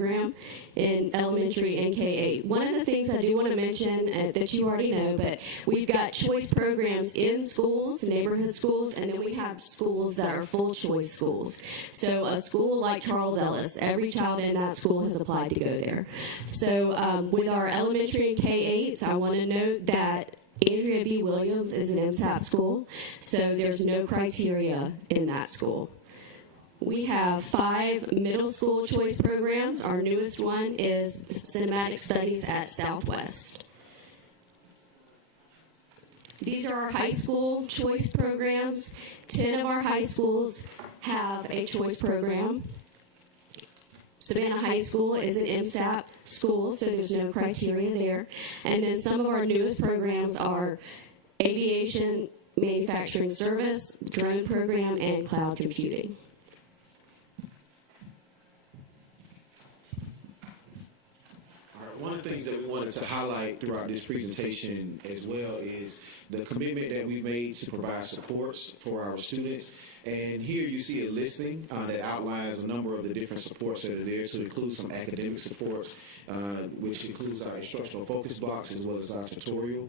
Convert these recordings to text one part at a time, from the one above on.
program in elementary and K-8. One of the things I do want to mention that you already know, but we've got choice programs in schools, neighborhood schools, and then we have schools that are full choice schools. So a school like Charles Ellis, every child in that school has applied to go there. So with our elementary and K-8s, I want to note that Andrea B. Williams is an MSAP school, so there's no criteria in that school. We have 5 middle school choice programs. Our newest one is Cinematic Studies at Southwest. These are our high school choice programs. 10 of our high schools have a choice program. Savannah High School is an MSAP school, so there's no criteria there. And then some of our newest programs are Aviation Manufacturing Service, Drone Program, and Cloud Computing. One of the things that we wanted to highlight throughout this presentation as well is the commitment that we've made to provide supports for our students. And here you see a listing that outlines a number of the different supports that are there, to include some academic supports, which includes our instructional focus blocks as well as our tutorial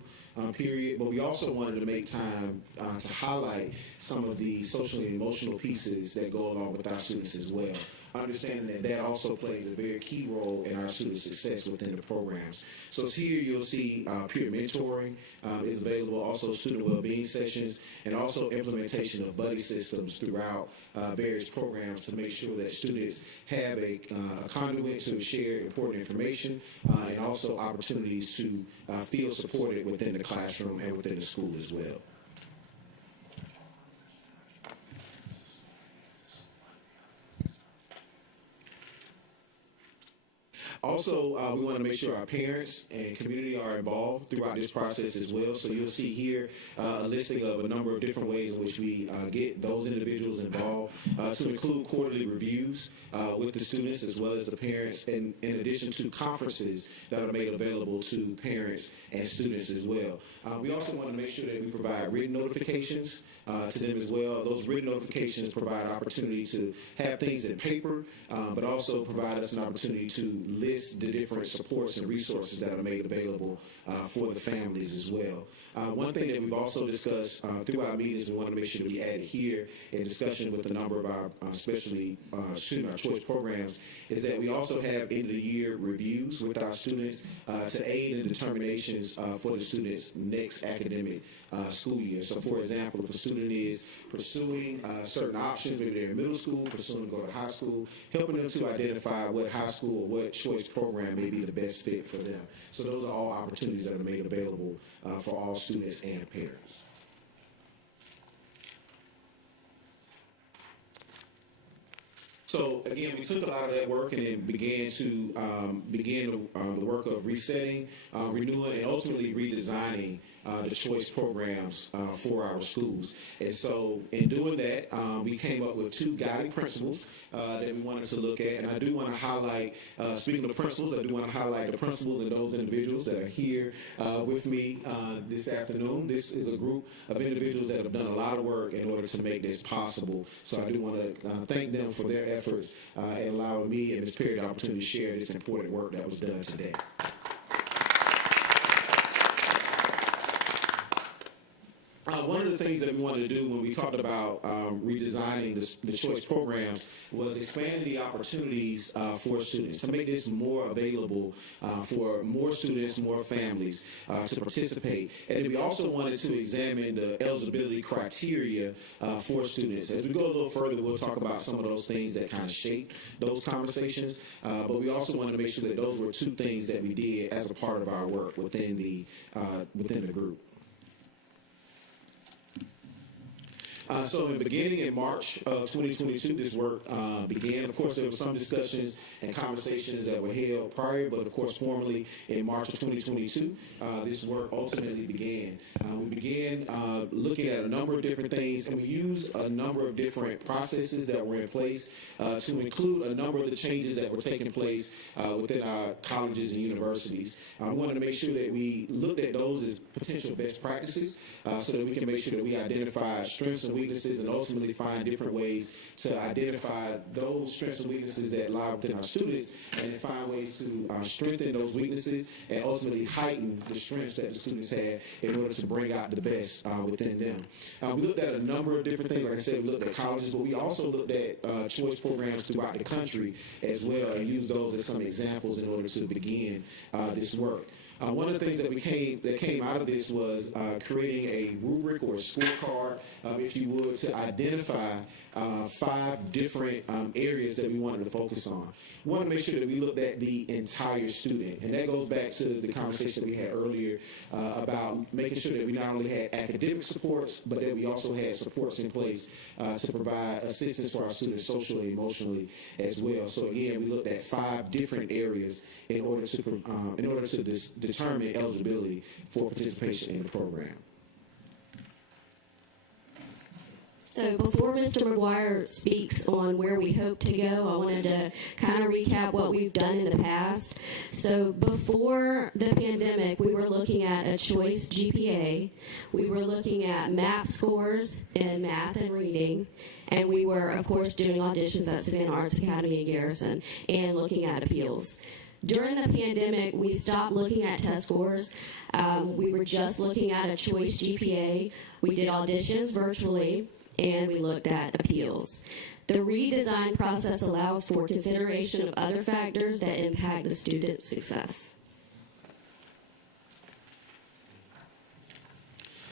period. But we also wanted to make time to highlight some of the social and emotional pieces that go along with our students as well, understanding that that also plays a very key role in our students' success within the programs. So here you'll see peer mentoring is available, also student well-being sessions, and also implementation of buddy systems throughout various programs to make sure that students have a conduit to share important information and also opportunities to feel supported within the classroom and within the school as well. Also, we want to make sure our parents and community are involved throughout this process as well. So you'll see here a listing of a number of different ways in which we get those individuals involved, to include quarterly reviews with the students as well as the parents, and in addition to conferences that are made available to parents and students as well. We also want to make sure that we provide written notifications to them as well. Those written notifications provide opportunity to have things in paper, but also provide us an opportunity to list the different supports and resources that are made available for the families as well. One thing that we've also discussed through our meetings, we want to make sure that we add here in discussion with a number of our our choice programs, is that we also have end of the year reviews with our students to aid in determinations for the students' next academic school year. So for example, if a student is pursuing certain options, maybe they're in middle school, pursuing to go to high school, helping them to identify what high school or what choice program may be the best fit for them. So those are all opportunities that are made available for all students and parents. So again, we took a lot of that work and then began the work of resetting, renewing, and ultimately redesigning the choice programs for our schools. And so in doing that, we came up with 2 guiding principles that we wanted to look at. And I do want to highlight, speaking of principles, I do want to highlight the principals and those individuals that are here with me this afternoon. This is a group of individuals that have done a lot of work in order to make this possible. So I do want to thank them for their efforts and allowing me and Ms. Perry the opportunity to share this important work that was done today. One of the things that we wanted to do when we talked about redesigning the choice programs was expand the opportunities for students to make this more available for more students, more families to participate. And we also wanted to examine the eligibility criteria for students. As we go a little further, we'll talk about some of those things that kind of shape those conversations. But we also wanted to make sure that those were 2 things that we did as a part of our work within the group. So in beginning in March of 2022, this work began. Of course, there were some discussions and conversations that were held prior, but of course, formally in March of 2022, this work ultimately began. We began looking at a number of different things, and we used a number of different processes that were in place to include a number of the changes that were taking place within our colleges and universities. We wanted to make sure that we looked at those as potential best practices so that we can make sure that we identify strengths and weaknesses and ultimately find different ways to identify those strengths and weaknesses that lie within our students, and then find ways to strengthen those weaknesses and ultimately heighten the strengths that the students have in order to bring out the best within them. We looked at a number of different things. Like I said, we looked at colleges, but we also looked at choice programs throughout the country as well, and used those as some examples in order to begin this work. One of the things that came out of this was creating a rubric or a scorecard, if you would, to identify 5 different areas that we wanted to focus on. We wanted to make sure that we looked at the entire student, and that goes back to the conversation that we had earlier about making sure that we not only had academic supports, but that we also had supports in place to provide assistance for our students socially and emotionally as well. So again, we looked at 5 different areas in order to determine eligibility for participation in the program. So before Mr. McGuire speaks on where we hope to go, I wanted to kind of recap what we've done in the past. So before the pandemic, we were looking at a choice GPA. We were looking at MAP scores in math and reading. And we were, of course, doing auditions at Savannah Arts Academy in Garrison and looking at appeals. During the pandemic, we stopped looking at test scores. We were just looking at a choice GPA. We did auditions virtually, and we looked at appeals. The redesign process allows for consideration of other factors that impact the student's success.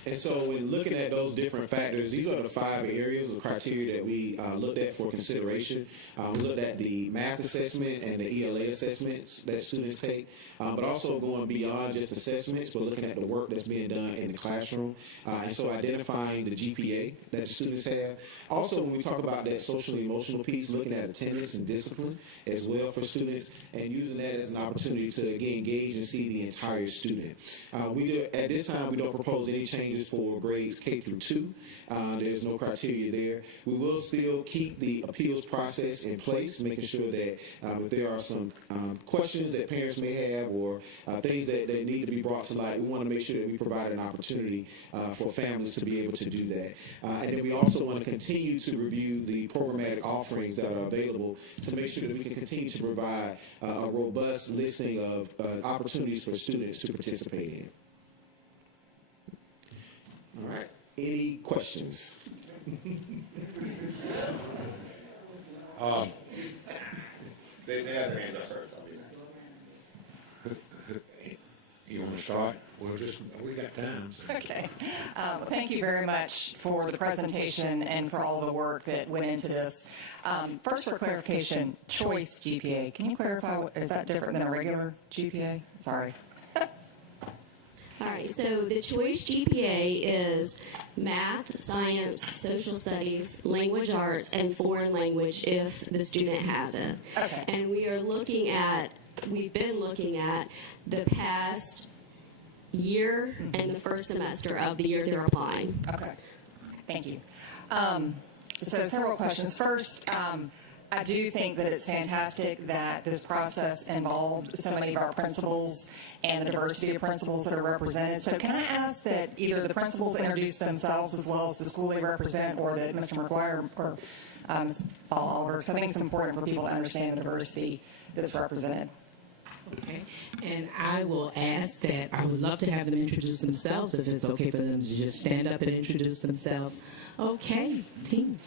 And so when looking at those different factors, these are the 5 areas of criteria that we looked at for consideration. We looked at the math assessment and the ELA assessments that students take, but also going beyond just assessments, but looking at the work that's being done in the classroom. And so identifying the GPA that the students have. Also, when we talk about that social and emotional piece, looking at attendance and discipline as well for students, and using that as an opportunity to, again, gauge and see the entire student. At this time, we don't propose any changes for grades K through 2. There's no criteria there. We will still keep the appeals process in place, making sure that if there are some questions that parents may have or things that need to be brought to light, we want to make sure that we provide an opportunity for families to be able to do that. And then we also want to continue to review the programmatic offerings that are available to make sure that we can continue to provide a robust listing of opportunities for students to participate in. All right. Any questions? They had their hands up first. You want to start? We got time. So. Okay. Thank you very much for the presentation and for all the work that went into this. First, for clarification, choice GPA. Can you clarify, is that different than a regular GPA? Sorry. All right, so the choice GPA is math, science, social studies, language arts, and foreign language if the student has it. Okay. And we've been looking at the past year and the first semester of the year they're applying. Okay. Thank you. So several questions. First, I do think that it's fantastic that this process involved so many of our principals and the diversity of principals that are represented. So can I ask that either the principals introduce themselves as well as the school they represent, or that Mr. McGuire or Ms. Oliver, because I think it's important for people to understand the diversity that's represented. Okay, and I will ask that I would love to have them introduce themselves if it's okay for them to just stand up and introduce themselves. Okay, team.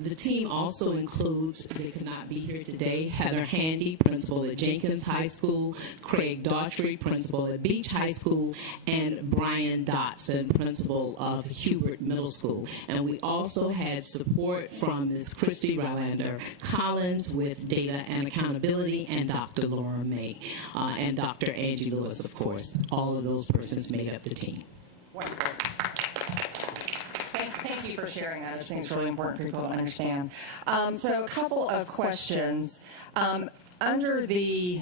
The team also includes, they could not be here today, Heather Handy, principal at Jenkins High School, Craig Daughtry, principal at Beach High School, and Brian Dotson, principal of Hubert Middle School. And we also had support from Ms. Christy Rylander Collins with data and accountability, and Dr. Laura May, and Dr. Angie Lewis, of course. All of those persons made up the team. Wonderful. Thank you for sharing that. I just think it's really important for people to understand. So a couple of questions. Under the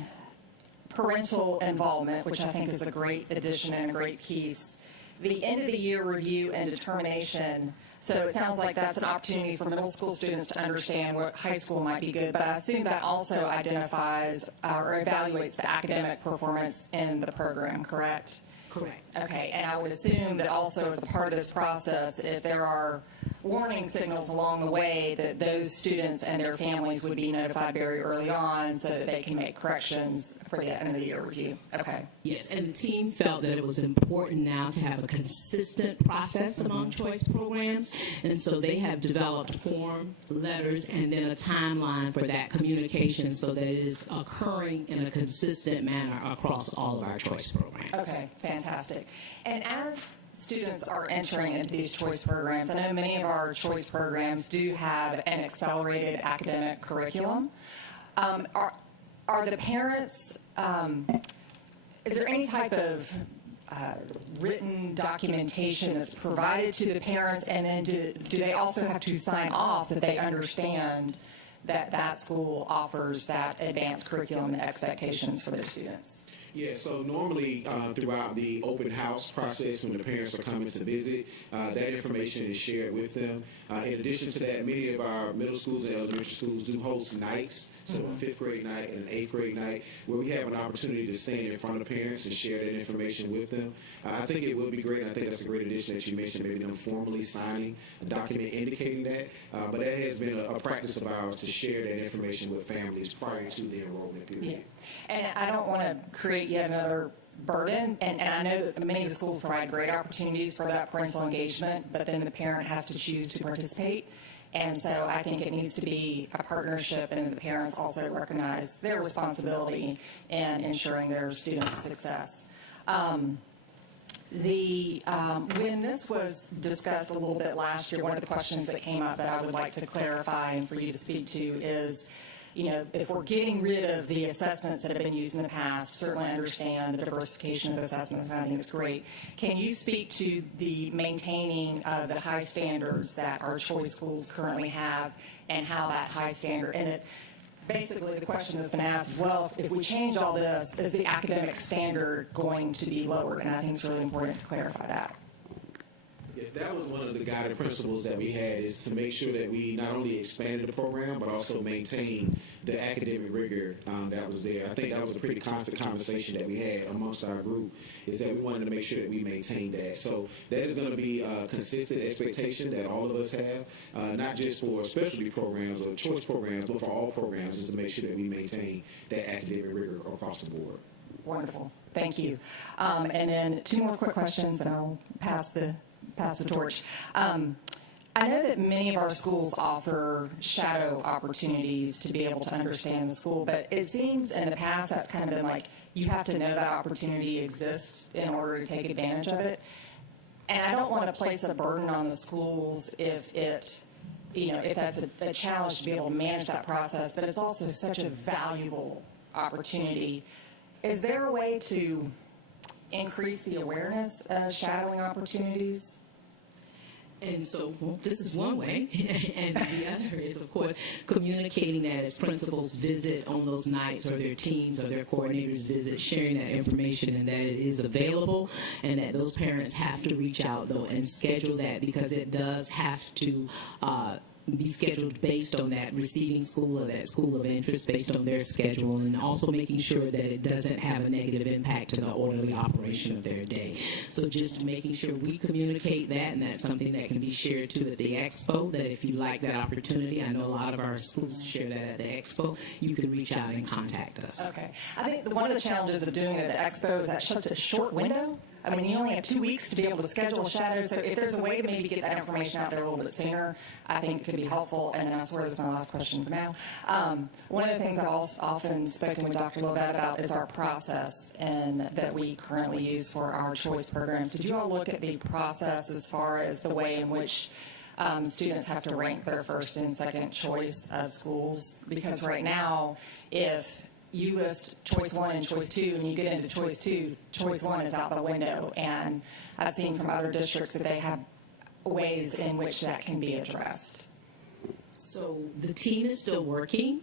parental involvement, which I think is a great addition and a great piece, the end of the year review and determination, so it sounds like that's an opportunity for middle school students to understand what high school might be good, but I assume that also identifies or evaluates the academic performance in the program, correct? Correct. Okay, and I would assume that also as a part of this process, if there are warning signals along the way, that those students and their families would be notified very early on so that they can make corrections for the end of the year review. Okay. Yes, and the team felt that it was important now to have a consistent process among choice programs, and so they have developed form, letters, and then a timeline for that communication so that it is occurring in a consistent manner across all of our choice programs. Okay, fantastic. And as students are entering into these choice programs, I know many of our choice programs do have an accelerated academic curriculum. Are the parents, is there any type of written documentation that's provided to the parents, and then do they also have to sign off that they understand that that school offers that advanced curriculum and expectations for their students? Yeah, so normally throughout the open house process, when the parents are coming to visit, that information is shared with them. In addition to that, many of our middle schools and elementary schools do host nights, so a 5th grade night and an 8th grade night, where we have an opportunity to stand in front of parents and share that information with them. I think it will be great, and I think that's a great addition that you mentioned, maybe them formally signing a document indicating that. But that has been a practice of ours to share that information with families prior to the enrollment period. Yeah. And I don't want to create yet another burden, and I know that many of the schools provide great opportunities for that parental engagement, but then the parent has to choose to participate. And so I think it needs to be a partnership, and the parents also recognize their responsibility in ensuring their students' success. When this was discussed a little bit last year, one of the questions that came up that I would like to clarify and for you to speak to is, you know, if we're getting rid of the assessments that have been used in the past, certainly understand the diversification of assessments, and I think it's great. Can you speak to the maintaining of the high standards that our choice schools currently have, and how that high standard, and it, basically the question that's been asked is, well, if we change all this, is the academic standard going to be lowered? And I think it's really important to clarify that. Yeah, that was one of the guiding principles that we had, is to make sure that we not only expanded the program, but also maintained the academic rigor that was there. I think that was a pretty constant conversation that we had amongst our group, is that we wanted to make sure that we maintained that. So that is going to be a consistent expectation that all of us have, not just for specialty programs or choice programs, but for all programs, is to make sure that we maintain that academic rigor across the board. Wonderful. Thank you. And then 2 more quick questions, and I'll pass the torch. I know that many of our schools offer shadow opportunities to be able to understand the school, but it seems in the past that's kind of been like, you have to know that opportunity exists in order to take advantage of it. And I don't want to place a burden on the schools if it, you know, if that's a challenge to be able to manage that process, but it's also such a valuable opportunity. Is there a way to increase the awareness of shadowing opportunities? And so, well, this is one way, and the other is, of course, communicating that as principals visit on those nights, or their teams or their coordinators visit, sharing that information, and that it is available, and that those parents have to reach out, though, and schedule that, because it does have to be scheduled based on that receiving school or that school of interest, based on their schedule, and also making sure that it doesn't have a negative impact to the orderly operation of their day. So just making sure we communicate that, and that's something that can be shared too at the expo, that if you like that opportunity, I know a lot of our schools share that at the expo, you can reach out and contact us. Okay. I think one of the challenges of doing it at the expo is that such a short window. I mean, you only have 2 weeks to be able to schedule a shadow, so if there's a way to maybe get that information out there a little bit sooner, I think it could be helpful. And then I swear this is my last question for now. One of the things I've often spoken with Dr. Lovett about is our process and that we currently use for our choice programs. Did you all look at the process as far as the way in which students have to rank their first and second choice of schools? Because right now, if you list choice 1 and choice 2 and you get into choice 2, choice 1 is out the window. And I've seen from other districts that they have ways in which that can be addressed. So the team is still working,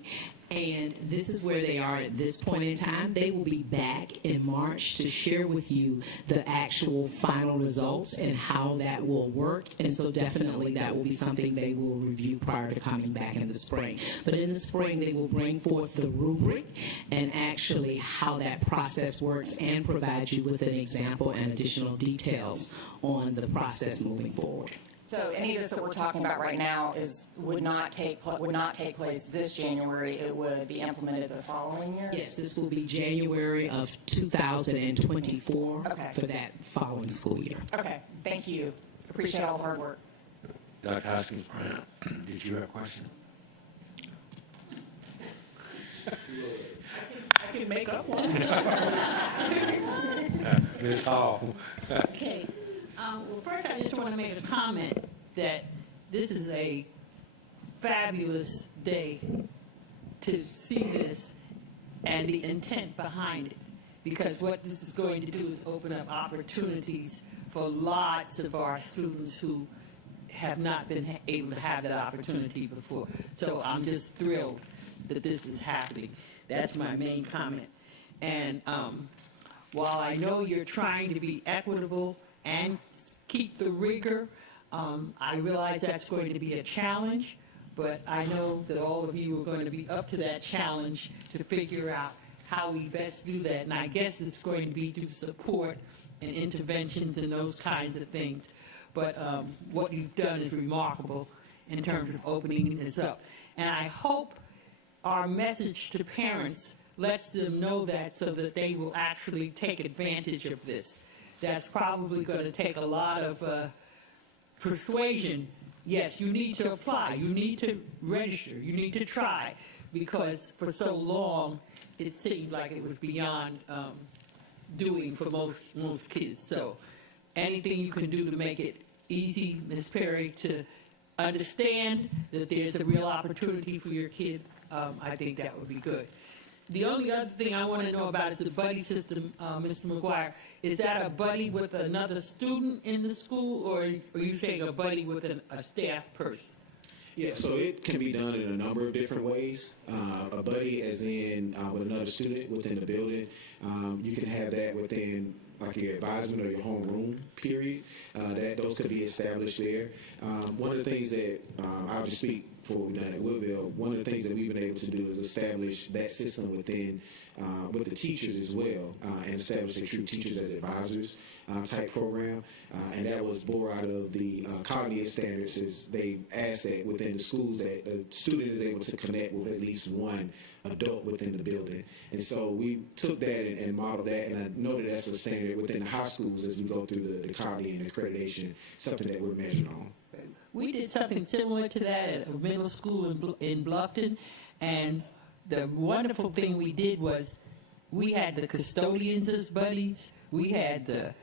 and this is where they are at this point in time. They will be back in March to share with you the actual final results and how that will work. And so definitely that will be something they will review prior to coming back in the spring. But in the spring, they will bring forth the rubric and actually how that process works and provide you with an example and additional details on the process moving forward. So any of this that we're talking about right now would not take place this January. It would be implemented the following year? Yes, this will be January of 2024 for that following school year. Okay, thank you. Appreciate all the hard work. Dr. Hoskins, did you have a question? I can make up one. Ms. Hall. Okay. Well, first, I just want to make a comment that this is a fabulous day to see this and the intent behind it, because what this is going to do is open up opportunities for lots of our students who have not been able to have that opportunity before. So I'm just thrilled that this is happening. That's my main comment. And while I know you're trying to be equitable and keep the rigor, I realize that's going to be a challenge, but I know that all of you are going to be up to that challenge to figure out how we best do that. And I guess it's going to be through support and interventions and those kinds of things. But what you've done is remarkable in terms of opening this up. And I hope our message to parents lets them know that, so that they will actually take advantage of this. That's probably going to take a lot of persuasion. Yes, you need to apply. You need to register. You need to try, because for so long it seemed like it was beyond doing for most kids. So anything you can do to make it easy, Ms. Perry, to understand that there's a real opportunity for your kid, I think that would be good. The only other thing I want to know about is the buddy system, Mr. McGuire. Is that a buddy with another student in the school, or are you saying a buddy with a staff person? Yeah, so it can be done in a number of different ways. A buddy as in with another student within the building. You can have that within like your advisement or your homeroom period. Those could be established there. One of the things that I'll just speak for what we've done at Woodville, one of the things that we've been able to do is establish that system within with the teachers as well, and establish a true teachers as advisors type program. And that was born out of the cognitive standards, is they asked that within the schools that the student is able to connect with at least one adult within the building. And so we took that and modeled that, and I know that that's a standard within the high schools as we go through the cognitive and accreditation, something that we're measured on. We did something similar to that at a middle school in Bluffton, and the wonderful thing we did was we had the custodians as buddies, we had the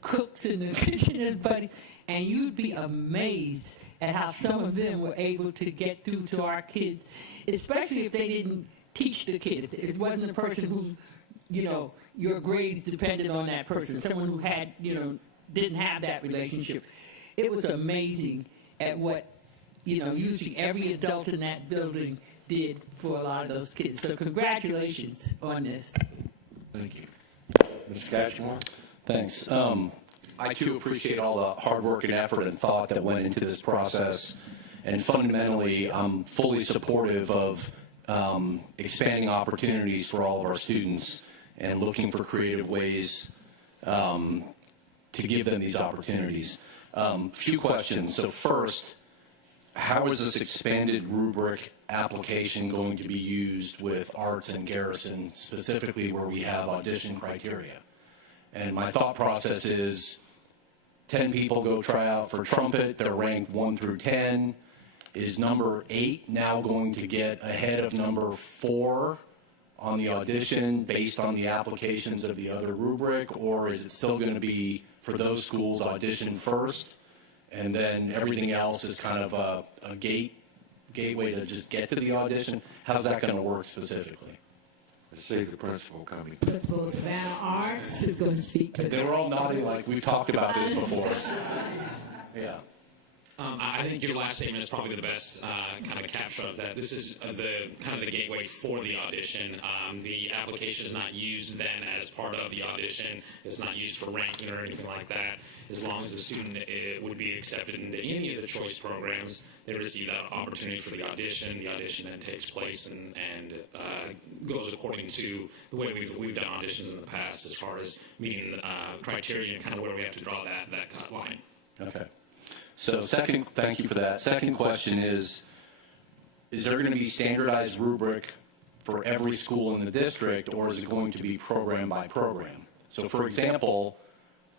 cooks in the kitchen as buddies, and you'd be amazed at how some of them were able to get through to our kids, especially if they didn't teach the kids. It wasn't a person who, your grades depended on that person, someone who had, didn't have that relationship. It was amazing at what, usually every adult in that building did for a lot of those kids. So congratulations on this. Thank you. Mr. Cashmore? Thanks. I too appreciate all the hard work and effort and thought that went into this process. And fundamentally, I'm fully supportive of expanding opportunities for all of our students and looking for creative ways to give them these opportunities. Few questions. So first, how is this expanded rubric application going to be used with Arts and Garrison, specifically where we have audition criteria? And my thought process is 10 people go try out for trumpet. They're ranked 1 through 10. Is number 8 now going to get ahead of number 4 on the audition based on the applications of the other rubric? Or is it still going to be, for those schools, audition first, and then everything else is kind of a gateway to just get to the audition? How's that going to work specifically? I see the principal coming. Principal Savannah Arts is going to speak to They that. were all nodding like we've talked about this before. Yeah. I think your last statement is probably the best kind of capture of that. This is the kind of the gateway for the audition. The application is not used then as part of the audition. It's not used for ranking or anything like that. As long as the student would be accepted into any of the choice programs, they receive that opportunity for the audition. The audition then takes place and goes according to the way we've done auditions in the past, as far as meeting the criteria and kind of where we have to draw that cut line. Okay. So thank you for that. Second question is there going to be standardized rubric for every school in the district, or is it going to be program by program? So for example,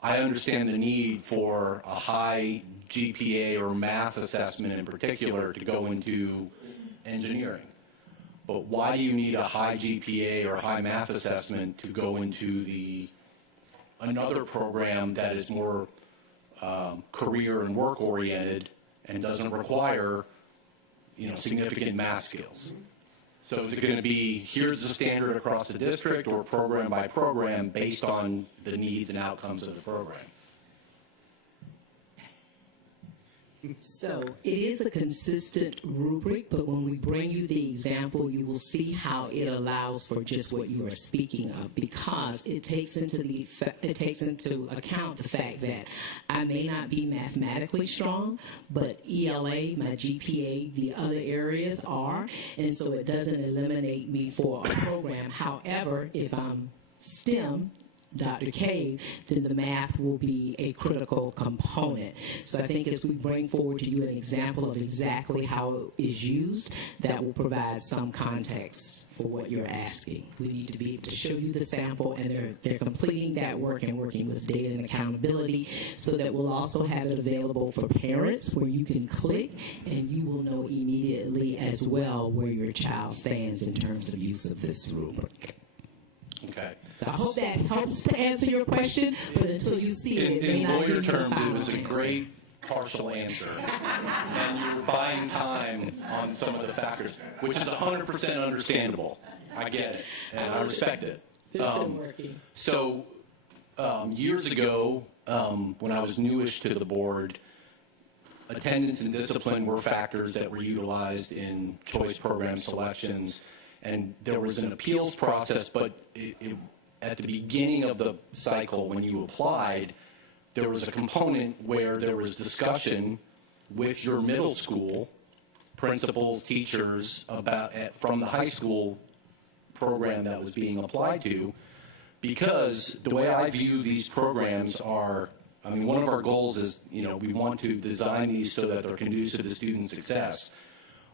I understand the need for a high GPA or math assessment in particular to go into engineering. But why do you need a high GPA or high math assessment to go into another program that is more career and work oriented and doesn't require, significant math skills? So is it going to be, here's the standard across the district, or program by program based on the needs and outcomes of the program? So it is a consistent rubric, but when we bring you the example, you will see how it allows for just what you are speaking of, because it takes into account the fact that I may not be mathematically strong, but ELA, my GPA, the other areas are, and so it doesn't eliminate me for a program. However, if I'm STEM, Dr. Cave, then the math will be a critical component. So I think as we bring forward to you an example of exactly how it is used, that will provide some context for what you're asking. We need to be able to show you the sample, and they're completing that work and working with data and accountability, so that we'll also have it available for parents where you can click and you will know immediately as well where your child stands in terms of use of this rubric. Okay. So I hope that helps to answer your question, but until you see it, it may In not lawyer give you a terms, it final was a answer. great partial answer. And you're buying time on some of the factors, which is 100% understandable. I get it, and I respect it. They're still working. So years ago, when I was newish to the board, attendance and discipline were factors that were utilized in choice program selections, and there was an appeals process, but at the beginning of the cycle when you applied, there was a component where there was discussion with your middle school principals, teachers from the high school program that was being applied to, because the way I view these programs are, one of our goals is, we want to design these so that they're conducive to student success.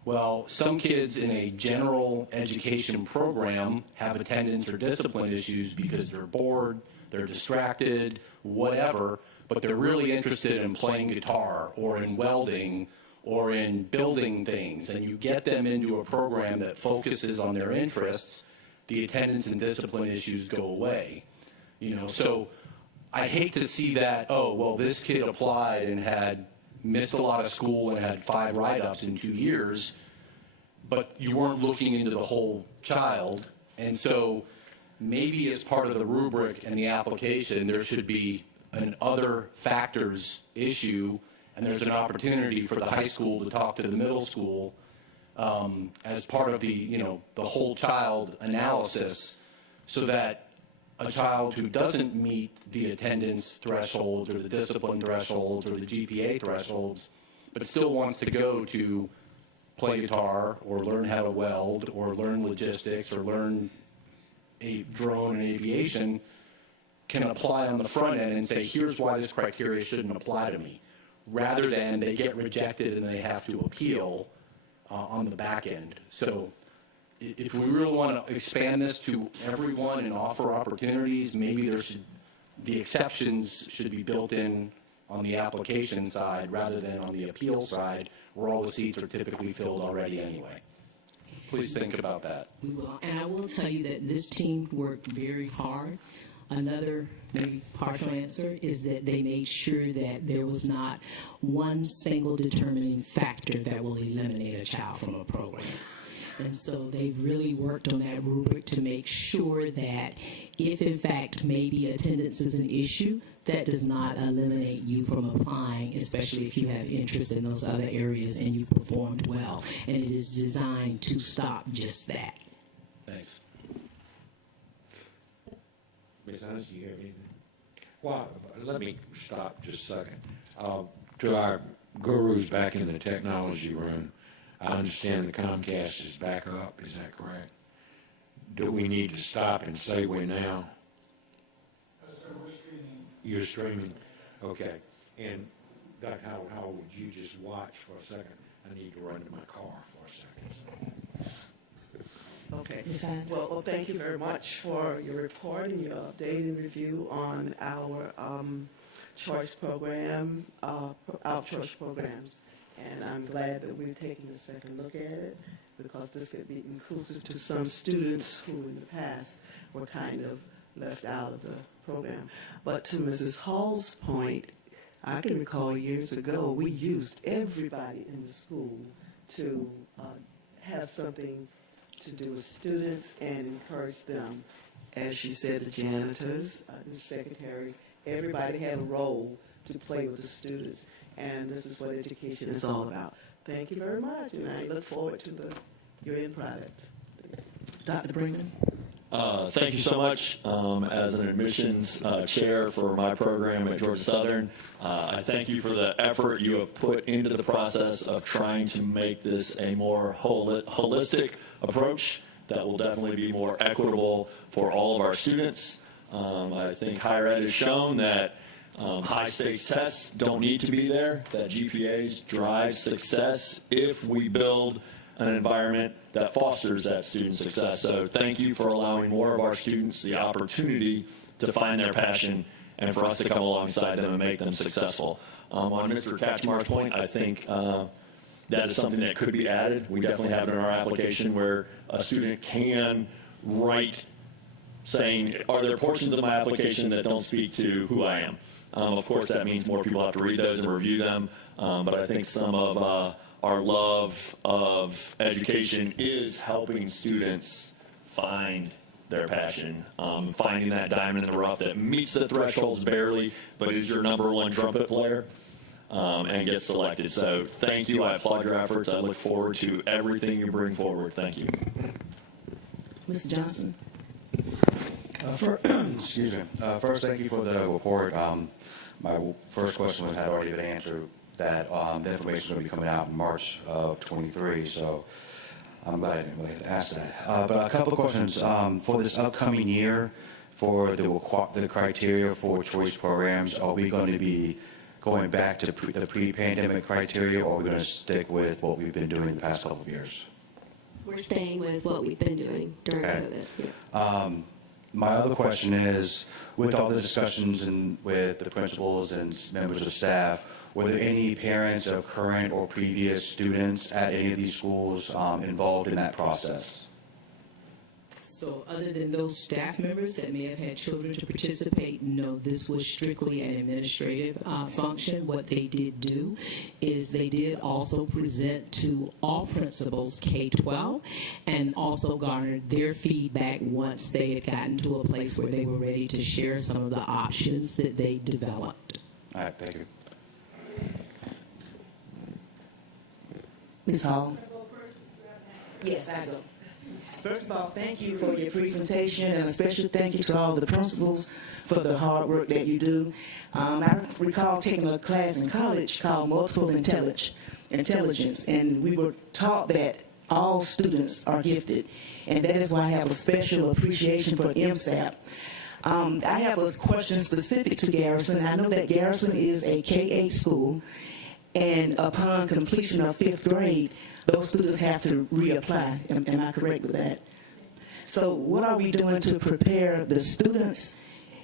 Well, some kids in a general education program have attendance or discipline issues because they're bored, they're distracted, whatever, but they're really interested in playing guitar or in welding or in building things, and you get them into a program that focuses on their interests, the attendance and discipline issues go away. So I hate to see that, this kid applied and had missed a lot of school and had 5 write-ups in 2 years, but you weren't looking into the whole child. And so maybe as part of the rubric and the application, there should be an other factors issue, and there's an opportunity for the high school to talk to the middle school as part of the whole child analysis, so that a child who doesn't meet the attendance thresholds or the discipline thresholds or the GPA thresholds, but still wants to go to play guitar or learn how to weld or learn logistics or learn a drone and aviation, can apply on the front end and say, here's why this criteria shouldn't apply to me, rather than they get rejected and they have to appeal on the back end. So if we really want to expand this to everyone and offer opportunities, maybe there should the exceptions should be built in on the application side rather than on the appeal side, where all the seats are typically filled already anyway. Please think about that. We will. And I will tell you that this team worked very hard. Another maybe partial answer is that they made sure that there was not one single determining factor that will eliminate a child from a program. And so they've really worked on that rubric to make sure that if, in fact, maybe attendance is an issue, that does not eliminate you from applying, especially if you have interest in those other areas and you've performed well. And it is designed to stop just that. Thanks. Ms. Hines, do you have anything? Well, let me stop just a second. To our gurus back in the technology room, I understand the Comcast is back up. Is that correct? Do we need to stop and say we're now? Yes, sir, we're streaming. You're streaming? Okay. And Dr. Howard, how would you just watch for a second? I need to run to my car for a second. Okay. Ms. Hines? Well, thank you very much for your report and your updated review on our choice program, our choice programs. And I'm glad that we're taking a second look at it, because this could be inclusive to some students who in the past were kind of left out of the program. But to Mrs. Hall's point, I can recall years ago we used everybody in the school to have something to do with students and encourage them. As she said, the janitors, the secretaries, everybody had a role to play with the students. And this is what education is all about. Thank you very much, and I look forward to your end product. Dr. Brinkman? Thank you so much. As an admissions chair for my program at Georgia Southern, I thank you for the effort you have put into the process of trying to make this a more holistic approach that will definitely be more equitable for all of our students. I think higher ed has shown that high-stakes tests don't need to be there, that GPAs drive success if we build an environment that fosters that student success. So thank you for allowing more of our students the opportunity to find their passion and for us to come alongside them and make them successful. On Mr. Katchmar's point, I think that is something that could be added. We definitely have it in our application where a student can write saying, are there portions of my application that don't speak to who I am? Of course, that means more people have to read those and review them, but I think some of our love of education is helping students find their passion, finding that diamond in the rough that meets the thresholds barely, but is your #1 trumpet player and gets selected. So thank you. I applaud your efforts. I look forward to everything you bring forward. Thank you. Mr. Johnson? Excuse me. First, thank you for the report. My first question had already been answered, that the information is going to be coming out in March of 23, so I'm glad I didn't really have to ask that. But a couple of questions. For this upcoming year, for the criteria for choice programs, are we going to be going back to the pre-pandemic criteria, or are we going to stick with what we've been doing the past couple of years? We're staying with what we've been doing during Okay. COVID. Yeah. My other question is, with all the discussions and with the principals and members of staff, were there any parents of current or previous students at any of these schools involved in that process? So other than those staff members that may have had children to participate, no, this was strictly an administrative function. What they did do is they did also present to all principals K-12 and also garnered their feedback once they had gotten to a place where they were ready to share some of the options that they developed. All right, thank you. Ms. Hall? Yes, I go. First of all, thank you for your presentation, and a special thank you to all the principals for the hard work that you do. I recall taking a class in college called Multiple Intelligence, and we were taught that all students are gifted, and that is why I have a special appreciation for MSAP. I have a question specific to Garrison. I know that Garrison is a K-8 school, and upon completion of 5th grade, those students have to reapply. Am I correct with that? So what are we doing to prepare the students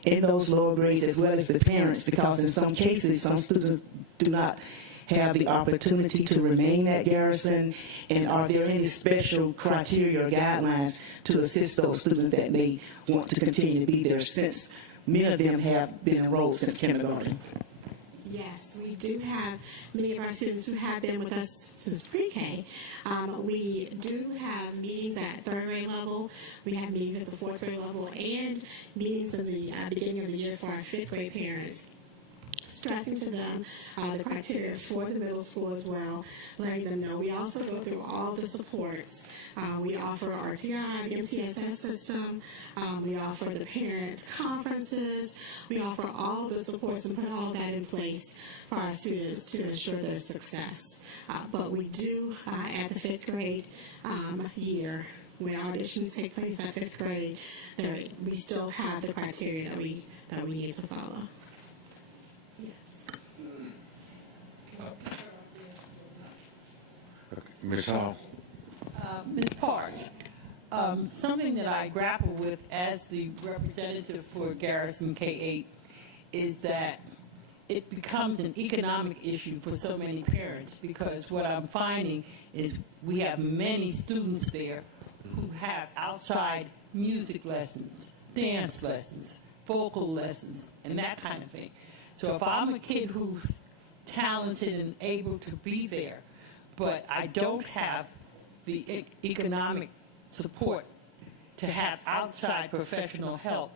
in those lower grades as well as the parents, because in some cases, some students do not have the opportunity to remain at Garrison? And are there any special criteria or guidelines to assist those students that may want to continue to be there, since many of them have been enrolled since kindergarten? Yes, we do have many of our students who have been with us since pre-K. We do have meetings at third grade level. We have meetings at the fourth grade level, and meetings in the beginning of the year for our fifth grade parents, stressing to them the criteria for the middle school as well, letting them know. We also go through all the supports. We offer RTI, the MTSS system. We offer the parent conferences. We offer all of the supports and put all that in place for our students to ensure their success. But we do, at the fifth grade year, when auditions take place at fifth grade, we still have the criteria that we need to follow. Ms. Hall. Ms. Parks, something that I grapple with as the representative for Garrison K-8 is that it becomes an economic issue for so many parents, because what I'm finding is we have many students there who have outside music lessons, dance lessons, vocal lessons, and that kind of thing. So if I'm a kid who's talented and able to be there, but I don't have the economic support to have outside professional help,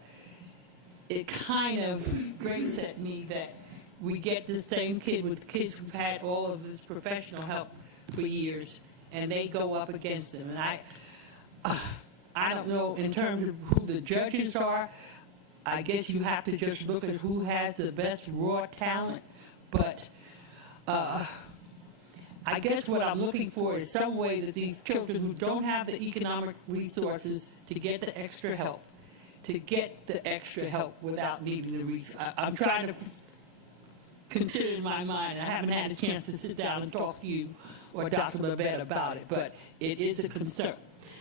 it kind of grates at me that we get the same kid with kids who've had all of this professional help for years, and they go up against them. And I don't know in terms of who the judges are. I guess you have to just look at who has the best raw talent, but I guess what I'm looking for is some way that these children who don't have the economic resources to get the extra help, without needing the resources. I'm trying to consider in my mind. I haven't had a chance to sit down and talk to you or Dr. Levette about it, but it is a concern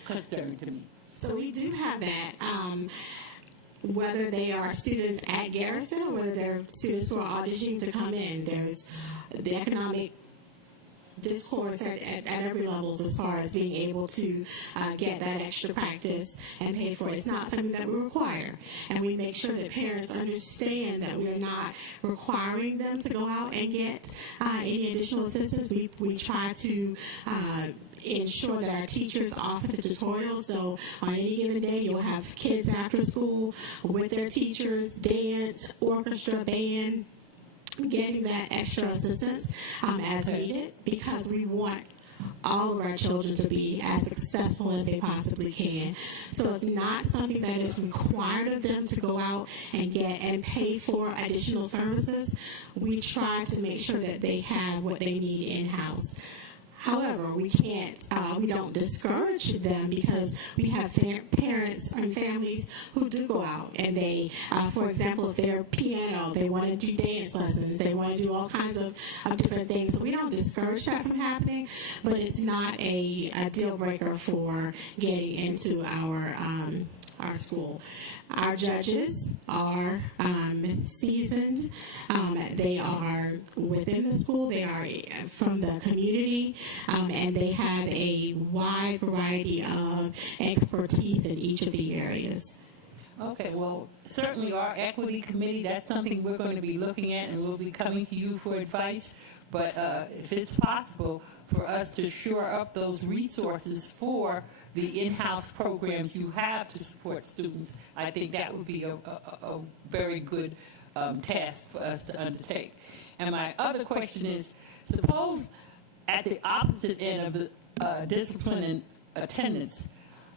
to me. So we do have that. Whether they are students at Garrison or whether they're students who are auditioning to come in, there's the economic discourse at every level as far as being able to get that extra practice and pay for it. It's not something that we require, and we make sure that parents understand that we are not requiring them to go out and get any additional assistance. We try to ensure that our teachers offer the tutorials. So on any given day, you'll have kids after school with their teachers, dance, orchestra, band, getting that extra assistance as needed, because we want all of our children to be as successful as they possibly can. So it's not something that is required of them to go out and get and pay for additional services. We try to make sure that they have what they need in-house. However, we don't discourage them, because we have parents and families who do go out and they, for example, if they're piano, they want to do dance lessons, they want to do all kinds of different things. So we don't discourage that from happening, but it's not a deal breaker for getting into our school. Our judges are seasoned. They are within the school. They are from the community, and they have a wide variety of expertise in each of the areas. Okay, well, certainly our equity committee, that's something we're going to be looking at, and we'll be coming to you for advice. But if it's possible for us to shore up those resources for the in-house programs you have to support students, I think that would be a very good task for us to undertake. And my other question is, suppose at the opposite end of the discipline and attendance,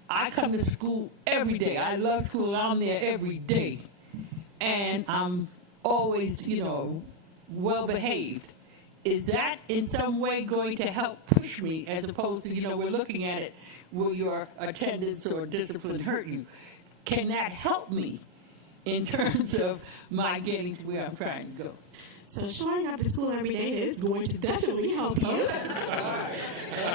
I come to school every day. I love school. I'm there every day. And I'm always, well behaved. Is that in some way going to help push me, as opposed to, we're looking at it, will your attendance or discipline hurt you? Can that help me in terms of my getting to where I'm trying to go? So showing up to school every day is going to definitely help you.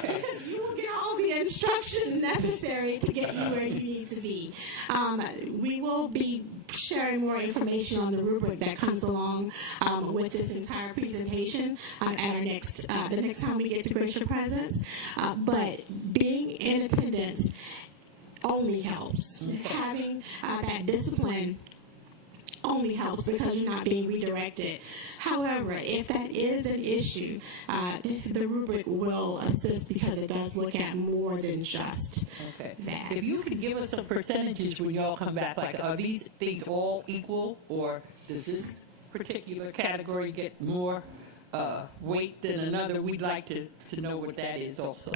Because you will get all the instruction necessary to get you where you need to be. We will be sharing more information on the rubric that comes along with this entire presentation at our the next time we get to Grace Your Presence. But being in attendance only helps. Having that discipline only helps because you're not being redirected. However, if that is an issue, the rubric will assist because it does look at more than just that. If you could give us some percentages when y'all come back, like are these things all equal, or does this particular category get more weight than another? We'd like to know what that is also.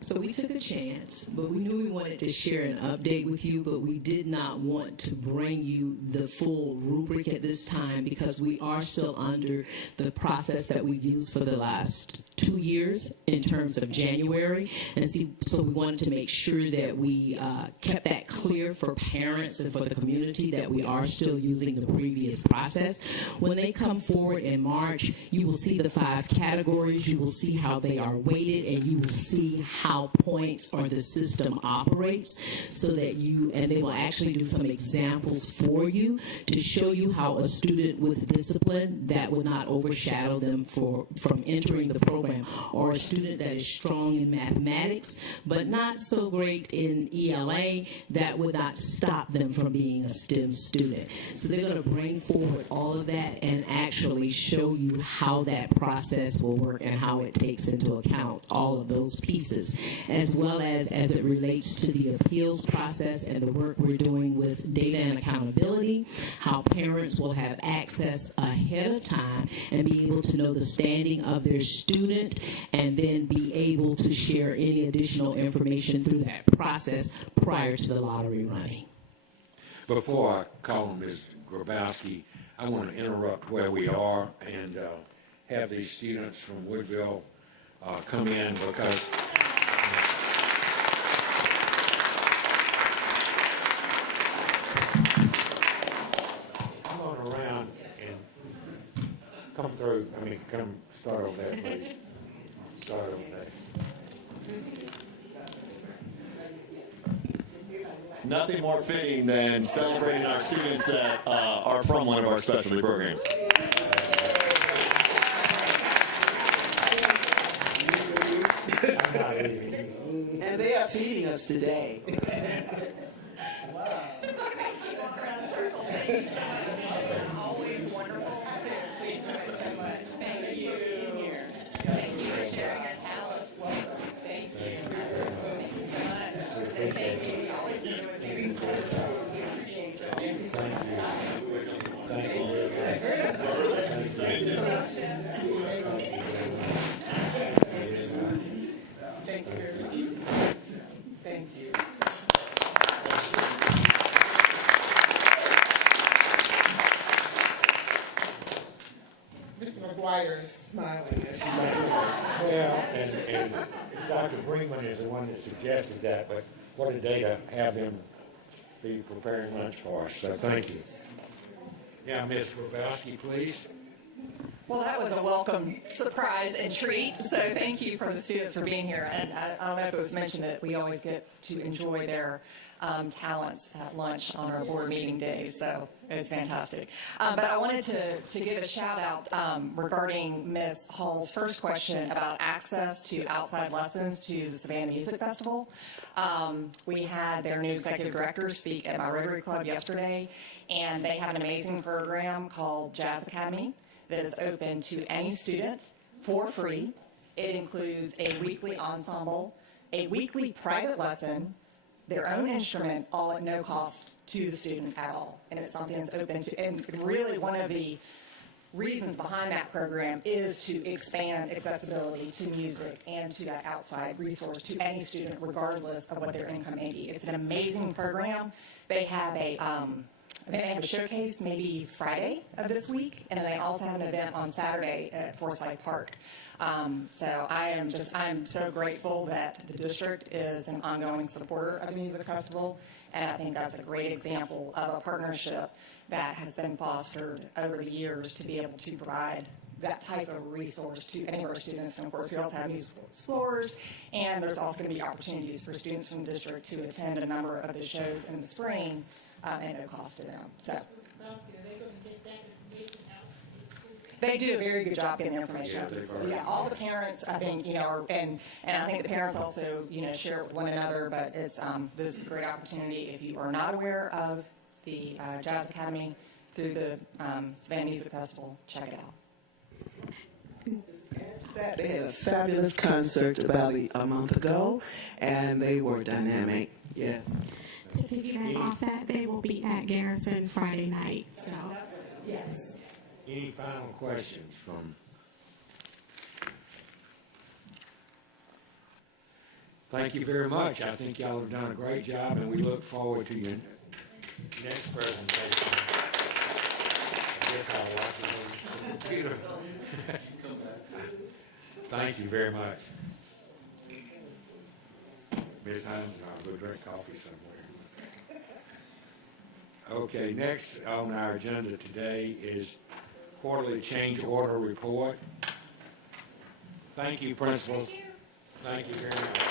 So we took a chance, but we knew we wanted to share an update with you, but we did not want to bring you the full rubric at this time because we are still under the process that we've used for the last 2 years in terms of January. And so we wanted to make sure that we kept that clear for parents and for the community that we are still using the previous process. When they come forward in March, you will see the 5 categories, you will see how they are weighted, and you will see how points or the system operates so that and they will actually do some examples for you to show you how a student with discipline that would not overshadow them from entering the program, or a student that is strong in mathematics but not so great in ELA that would not stop them from being a STEM student. So they're going to bring forward all of that and actually show you how that process will work and how it takes into account all of those pieces, as well as it relates to the appeals process and the work we're doing with data and accountability, how parents will have access ahead of time and be able to know the standing of their student and then be able to share any additional information through that process prior to the lottery running. Before I call on Ms. Grabowski, I want to interrupt where we are and have these students from Woodville come in because come on around and come through. Come start over there, please. Start over there. Nothing more fitting than celebrating our students that are from one of our specialty programs. And they are feeding us today. Always wonderful. Thank you so much. Thank you. Thank you for sharing your talent. Thank you. Thank you so much. Thank you. Always doing amazing work. We appreciate you. Thank you so much. Thank you. Thank you so much. Thank you. Thank you. Mr. McGuire is smiling as she Well, and Dr. Brinkman is the one that suggested that, but what a day to have them be preparing lunch for us, so thank you. Now, Ms. Grabowski, please. Well, that was a welcome surprise and treat, so thank you for the students for being here. And I don't know if it was mentioned that we always get to enjoy their talents at lunch on our board meeting days, so it's fantastic. But I wanted to give a shout out regarding Ms. Hall's first question about access to outside lessons to the Savannah Music Festival. We had their new executive director speak at my Rotary Club yesterday, and they have an amazing program called Jazz Academy that is open to any student for free. It includes a weekly ensemble, a weekly private lesson, their own instrument, all at no cost to the student at all. And it's something that's open to, and really one of the reasons behind that program is to expand accessibility to music and to that outside resource to any student, regardless of what their income may be. It's an amazing program. They have a showcase maybe Friday of this week, and then they also have an event on Saturday at Forsyth Park. So I'm so grateful that the district is an ongoing supporter of the Music Festival, and I think that's a great example of a partnership that has been fostered over the years to be able to provide that type of resource to any of our students. And of course, we also have musical explorers, and there's also going to be opportunities for students from the district to attend a number of the shows in the spring at no cost to them. So They do a very good job getting the information out to the school. Yeah, all the parents, I think, and I think the parents also, share it with one another, but it's, this is a great opportunity. If you are not aware of the Jazz Academy through the Savannah Music Festival, check it out. They had a fabulous concert about a month ago, and they were dynamic. Yes. To piggyback off that, they will be at Garrison Friday night. So, yes. Any final questions from? Thank you very much. I think y'all have done a great job, and we look forward to your next presentation. I guess I'll watch it on the computer. Thank you very much. Ms. Hines, I'll go drink coffee somewhere. Okay, next on our agenda today is quarterly change order report. Thank you, principals. Thank you very much.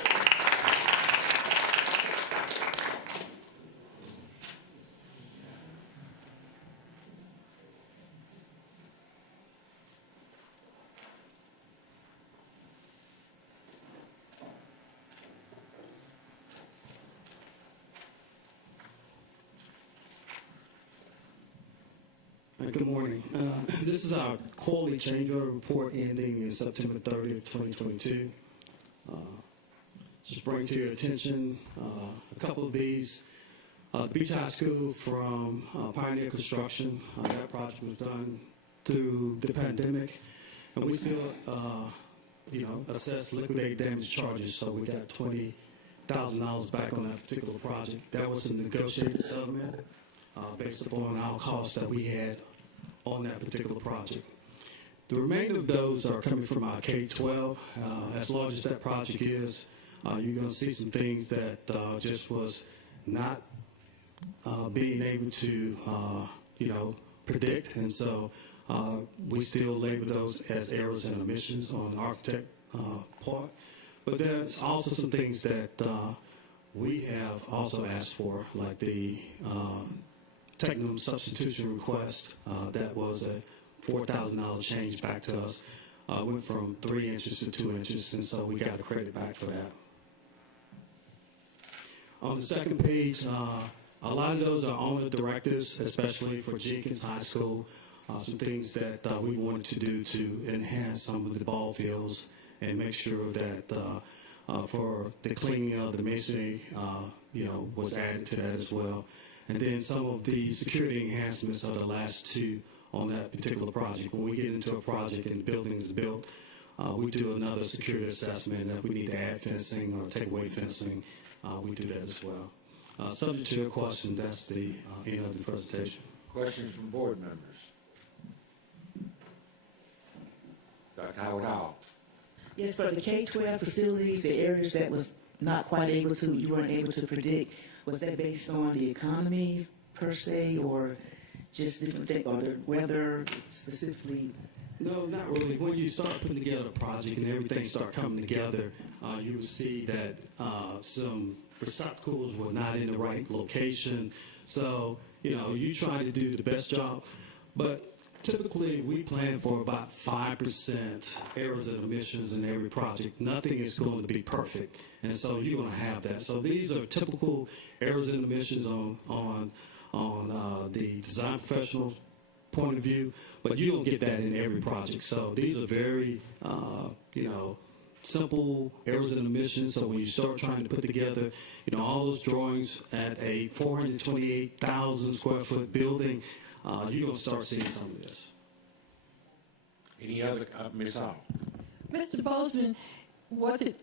Good morning. This is our quarterly change order report ending in September 30th, 2022. Just bring to your attention a couple of these. The Beach High School from Pioneer Construction, that project was done through the pandemic, and we still, assess liquidated damage charges, so we got $20,000 back on that particular project. That was a negotiated settlement based upon our costs that we had on that particular project. The remainder of those are coming from our K-12. As large as that project is, you're going to see some things that just was not being able to, predict, and so we still label those as errors and omissions on the architect part. But there's also some things that we have also asked for, like the technical substitution request. That was a $4,000 change back to us. Went from 3 inches to 2 inches, and so we got a credit back for that. On the second page, a lot of those are owner directives, especially for Jenkins High School. Some things that we wanted to do to enhance some of the ball fields and make sure that for the cleaning of the masonry, was added to that as well. And then some of the security enhancements are the last two on that particular project. When we get into a project and the building is built, we do another security assessment. If we need to add fencing or take away fencing, we do that as well. Subject to your question, that's the end of the presentation. Questions from board members? Dr. Howard Howell. Yes, for the K-12 facilities, the areas that was not quite able to, you weren't able to predict, was that based on the economy per se, or just different things, or the weather specifically? No, not really. When you start putting together a project and everything start coming together, you will see that some receptacles were not in the right location. So, you try to do the best job, but typically we plan for about 5% errors and omissions in every project. Nothing is going to be perfect, and so you're going to have that. So these are typical errors and omissions on the design professional's point of view, but you don't get that in every project. So these are very, simple errors and omissions. So when you start trying to put together, all those drawings at a 428,000 square foot building, you're going to start seeing some of this. Any other, Ms. Hall? Mr. Bozeman, was it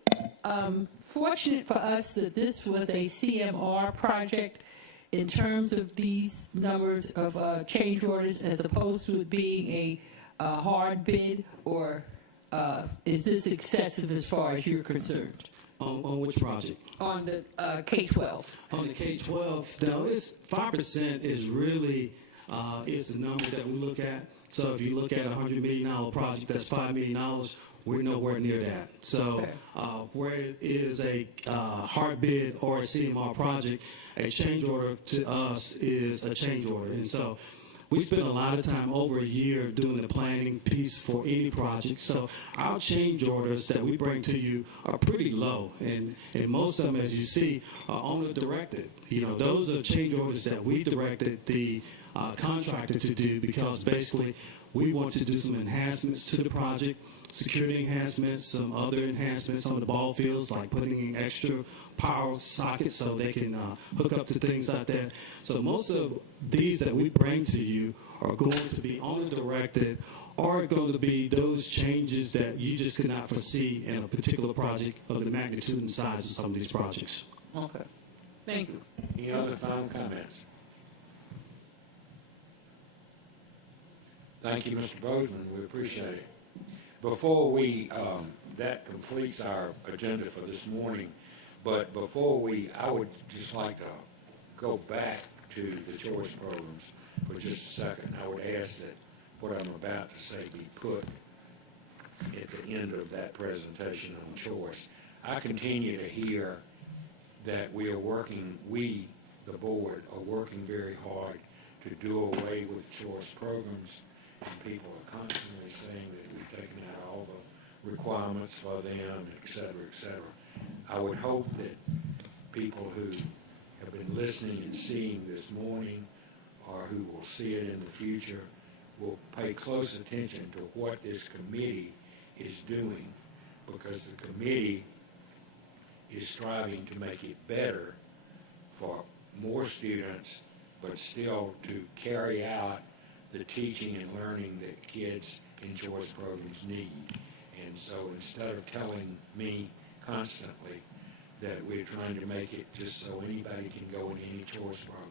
fortunate for us that this was a CMR project in terms of these numbers of change orders as opposed to it being a hard bid, or is this excessive as far as you're concerned? On which project? On the K-12. On the K-12, no, it's 5% is really is the number that we look at. So if you look at a $100 million project, that's $5 million. We're nowhere near that. So where it is a hard bid or a CMR project, a change order to us is a change order. And so we spend a lot of time, over a year, doing the planning piece for any project. So our change orders that we bring to you are pretty low, and most of them, as you see, are owner directed. You know, those are change orders that we directed the contractor to do, because basically we want to do some enhancements to the project, security enhancements, some other enhancements on the ball fields, like putting in extra power sockets so they can hook up to things like that. So most of these that we bring to you are going to be owner directed, or going to be those changes that you just could not foresee in a particular project of the magnitude and size of some of these projects. Okay. Thank you. Any other final comments? Thank you, Mr. Bozeman. We appreciate it. Before we, that completes our agenda for this morning, but before I would just like to go back to the choice programs for just a second. I would ask that what I'm about to say be put at the end of that presentation on choice. I continue to hear that we, the board, are working very hard to do away with choice programs, and people are constantly saying that we've taken out all the requirements for them, et cetera, et cetera. I would hope that people who have been listening and seeing this morning, or who will see it in the future, will pay close attention to what this committee is doing, because the committee is striving to make it better for more students, but still to carry out the teaching and learning that kids in choice programs need. And so instead of telling me constantly that we're trying to make it just so anybody can go in any choice program,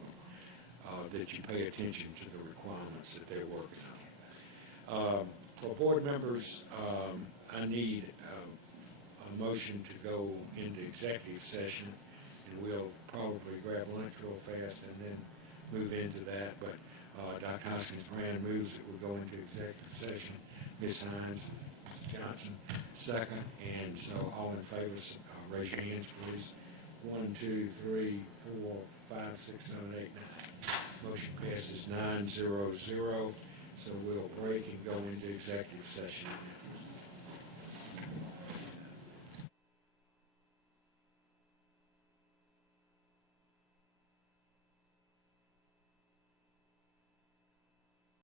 that you pay attention to the requirements that they're working on. For board members, I need a motion to go into executive session, and we'll probably grab lunch real fast and then move into that. But Dr. Hoskins-Brand moves that we go into executive session. Ms. Hines, Johnson, second. And so all in favor, raise your hands, please. 1, 2, 3, 4, 5, 6, 7, 8, 9. Motion passes 9-0-0. So we'll break and go into executive session.